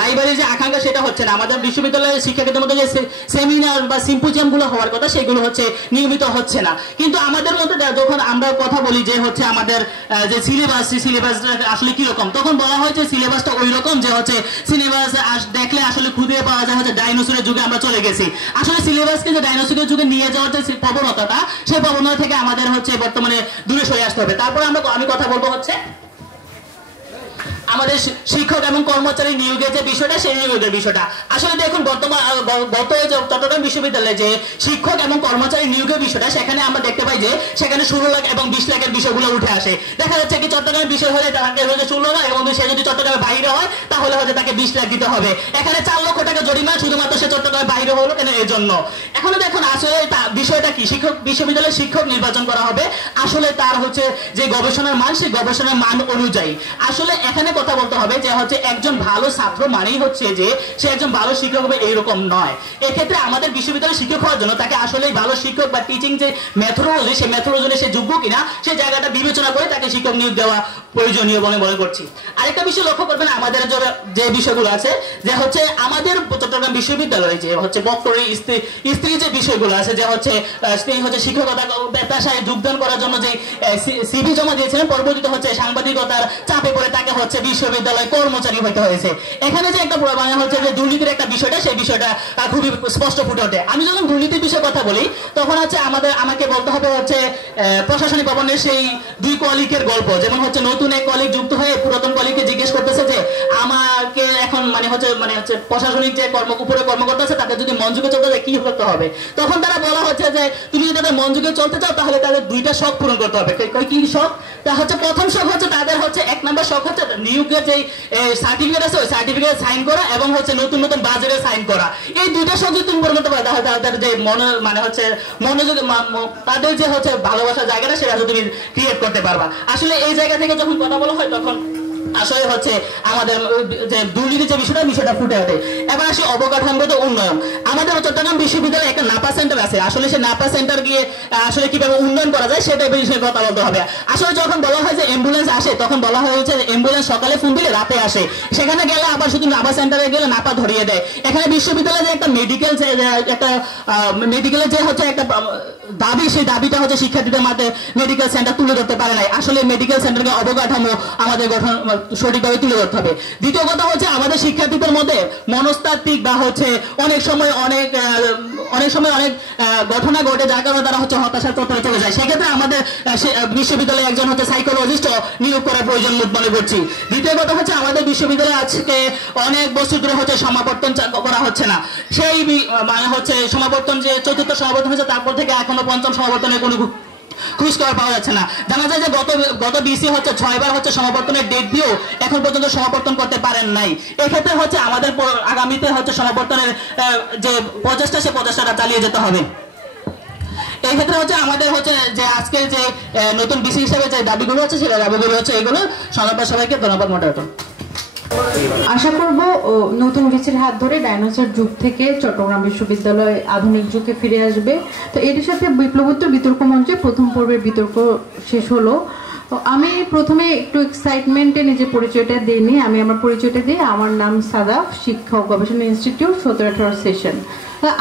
লাইব্রেরির যে আকাঙ্ক্ষা, সেটা হচ্ছে না। আমাদের বিশ্ববিদ্যালয়ের শিক্ষার্থীদের মধ্যে যে সেমিনার বা সিম্পোজিয়াম গুলো হওয়ার কথা, সেগুলো হচ্ছে নিয়মিত হচ্ছে না। কিন্তু আমাদের মধ্যে যখন আমরা কথা বলি যে হচ্ছে আমাদের যে সিলেবাস, সেই সিলেবাসটা আসলে কিরকম, তখন বলা হয় যে সিলেবাসটা ওই রকম যে হচ্ছে সিলেবাস দেখলে আসলে খুঁজে পাওয়া যায় হচ্ছে ডাইনোসরের যুগে আমরা চলে গেছি। আসলে সিলেবাসকে যে ডাইনোসরের যুগে নিয়ে যাওয়ার যে প্রবণতাটা, সেই প্রবণতা থেকে আমাদের হচ্ছে বর্তমানে দূরে সরে আসতে হবে। তারপরে আমি কথা বলবো হচ্ছে আমাদের শিক্ষক এবং কর্মচারী নিয়োগের যে বিষয়টা, সেই নিয়োগের বিষয়টা। আসলে দেখুন, গত চট্টগ্রাম বিশ্ববিদ্যালয়ে যে শিক্ষক এবং কর্মচারী নিয়োগের বিষয়টা, সেখানে আমরা দেখতে পাই যে সেখানে 16 লাখ এবং 20 লাখের বিষয়গুলো উঠে আসে। দেখা যাচ্ছে কি চট্টগ্রামের বিষয় হলে তাকে 16 লাখ, এবং সে যদি চট্টগ্রামের বাইরে হয় তাহলে হয়তো তাকে 20 লাখ দিতে হবে। এখানে 4 লক্ষ টাকা জরিমানা শুধুমাত্র সে চট্টগ্রামের বাইরে হলো কেন, এর জন্য। এখন দেখুন আসলে বিষয়টা কি, বিশ্ববিদ্যালয়ের শিক্ষক নির্বাচন করা হবে আসলে তার হচ্ছে যে গবেষণার মান, সেই গবেষণার মান অনুযায়ী। আসলে এখানে কথা বলতে হবে যে হচ্ছে একজন ভালো ছাত্র মানেই হচ্ছে যে সে একজন ভালো শিক্ষক হবে, এইরকম নয়। এক্ষেত্রে আমাদের বিশ্ববিদ্যালয়ের শিক্ষক হওয়ার জন্য তাকে আসলে ভালো শিক্ষক বা টিচিং যে মেথোডোলজি, সেই মেথোডোলজি সে যোগ্য কিনা, সেই জায়গাটা বিবেচনা করে তাকে শিক্ষক নিয়োগ দেওয়া প্রয়োজনীয় বলে মনে করছি। আরেকটা বিষয় লক্ষ্য করবেন, আমাদের যে বিষয়গুলো আছে যে হচ্ছে আমাদের চট্টগ্রাম বিশ্ববিদ্যালয়ে যে হচ্ছে বক্তব্যের স্ত্রী যে বিষয়গুলো আছে, যে হচ্ছে শিক্ষকতা পেশায় যোগদান করার জন্য যে সিভি জমা দিয়েছিলেন, পরবর্তীতে হচ্ছে সাংবাদিকতার চাপে পড়ে তাকে হচ্ছে বিশ্ববিদ্যালয় কর্মচারী হইতে হয়েছে। এখানে যে একটা মানে হচ্ছে যে দুর্নীতির একটা বিষয়টা, সেই বিষয়টা খুবই স্পষ্ট ফুটে ওঠে। আমি যখন দুর্নীতির বিষয়ে কথা বলি তখন হচ্ছে আমাকে বলতে হবে হচ্ছে প্রশাসনিক ভবনের সেই 2 কলিগের গল্প। যেমন হচ্ছে নতুন এক কলিগ যুক্ত হয়ে পুরাতন কলিগকে জিজ্ঞেস করতেছে যে আমাকে এখন মানে হচ্ছে প্রশাসনিক যে উপরে কর্মকর্তা আছে তাদের যদি মনযোগে চলতে চায় কি করতে হবে। তখন তারা বলা হচ্ছে যে তুমি যদি তাদের মনযোগে চলতে চাও তাহলে তাদের 2টা শখ পূরণ করতে হবে। কি শখ? তা হচ্ছে প্রথম শখ হচ্ছে তাদের হচ্ছে 1 নম্বর শখ হচ্ছে নিয়োগের যে সার্টিফিকেট আছে, ওই সার্টিফিকেট সাইন করা এবং হচ্ছে নতুন নতুন বাজারে সাইন করা। এই 2টা শখ যদি তুমি পূরণ করতে পারো তাহলে তাদের যে মানে হচ্ছে মনোযোগ, তাদের যে হচ্ছে ভালোবাসার জায়গাটা, সেটা তুমি ক্রিয়েট করতে পারবা। আসলে এই জায়গা থেকে যখন কথা বলা হয় তখন আসলে হচ্ছে আমাদের যে দুর্নীতির যে বিষয়টা ফুটে ওঠে। এবার আসি অবকাঠামোগত উন্নয়ন। আমাদের চট্টগ্রাম বিশ্ববিদ্যালয়ে একটা নাপা সেন্টার আছে। আসলে সেই নাপা সেন্টার গিয়ে আসলে কিভাবে উন্নয়ন করা যায় সেটা বিষয়ে কথা বলতে হবে। আসলে যখন বলা হয় যে অ্যাম্বুলেন্স আসে, তখন বলা হয়েছে যে অ্যাম্বুলেন্স সকালে ফোন দিলে রাতে আসে। সেখানে গেলে আবার শুধু নাপা সেন্টারে গেলে নাপা ধরিয়ে দেয়। এখানে বিশ্ববিদ্যালয়ে যে একটা মেডিকেলের যে হচ্ছে একটা দাবি, সেই দাবিটা হচ্ছে শিক্ষার্থীদের মাঝে মেডিকেল সেন্টার তুলে ধরতে পারে নাই। আসলে মেডিকেল সেন্টারকে অবকাঠামো আমাদের গঠন সঠিকভাবে তুলে ধরতে হবে। দ্বিতীয় কথা হচ্ছে আমাদের শিক্ষার্থীদের মধ্যে মনস্তাত্ত্বিক বা হচ্ছে অনেক সময় অনেক ঘটনা ঘটে, যার কারণে তারা হচ্ছে হতাশার চক্রে চলে যায়। সেক্ষেত্রে আমাদের বিশ্ববিদ্যালয়ে একজন হচ্ছে সাইকোলজিস্ট নিয়োগ করার প্রয়োজন মনে করছি। দ্বিতীয় কথা হচ্ছে আমাদের বিশ্ববিদ্যালয়ে আজকে অনেক বছর ধরে হচ্ছে সমাবর্তন করা হচ্ছে না। সেই মানে হচ্ছে সমাবর্তন যে 4র্থ সমাবর্তন হয়েছে, তারপর থেকে এখনো 5ম সমাবর্তনের কোনো খুঁজ খবর পাওয়া যাচ্ছে না। জানা যায় যে গত বিসি হচ্ছে 6 বার হচ্ছে সমাবর্তনের ডেট দিয়েও এখন পর্যন্ত সমাবর্তন করতে পারেন নাই। এক্ষেত্রে হচ্ছে আমাদের আগামীতে হচ্ছে সমাবর্তনের যে প্রচেষ্টা, সে প্রচেষ্টাটা চালিয়ে যেতে হবে। এই ক্ষেত্রে হচ্ছে আমাদের হচ্ছে যে আজকের যে নতুন বিসি হিসেবে যে দাবিগুলো হচ্ছে, সেই দাবিগুলো হচ্ছে এগুলো। সবাইকে ধন্যবাদ। মডারেটর, আশা করব নতুন ভিসির হাত ধরে ডাইনোসর যুগ থেকে চট্টগ্রাম বিশ্ববিদ্যালয় আধুনিক যুগে ফিরে আসবে। তো এর সাথে বিপ্লবোত্তর বিতর্ক মঞ্চে প্রথম পর্বের বিতর্ক শেষ হলো। আমি প্রথমে একটু এক্সাইটমেন্টে নিজের পরিচয়টা দিইনি। আমি আমার পরিচয়টা দিই। আমার নাম সাদাফ, শিক্ষা ও গবেষণা ইনস্টিটিউট 17-18 সেশন।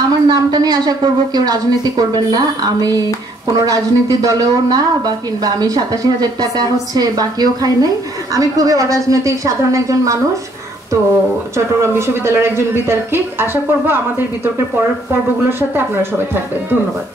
আমার নামটা নিয়ে আশা করব কেউ রাজনীতি করবেন না। আমি কোনো রাজনীতি দলেও না, বা কিংবা আমি 87,000 টাকা হচ্ছে বাকিও খাই নাই। আমি খুবই অরাজনৈতিক সাধারণ একজন মানুষ। তো চট্টগ্রাম বিশ্ববিদ্যালয়ের একজন বিতার্কিক। আশা করব আমাদের বিতর্কের পরের পর্বগুলোর সাথে আপনারা সবাই থাকবেন। ধন্যবাদ।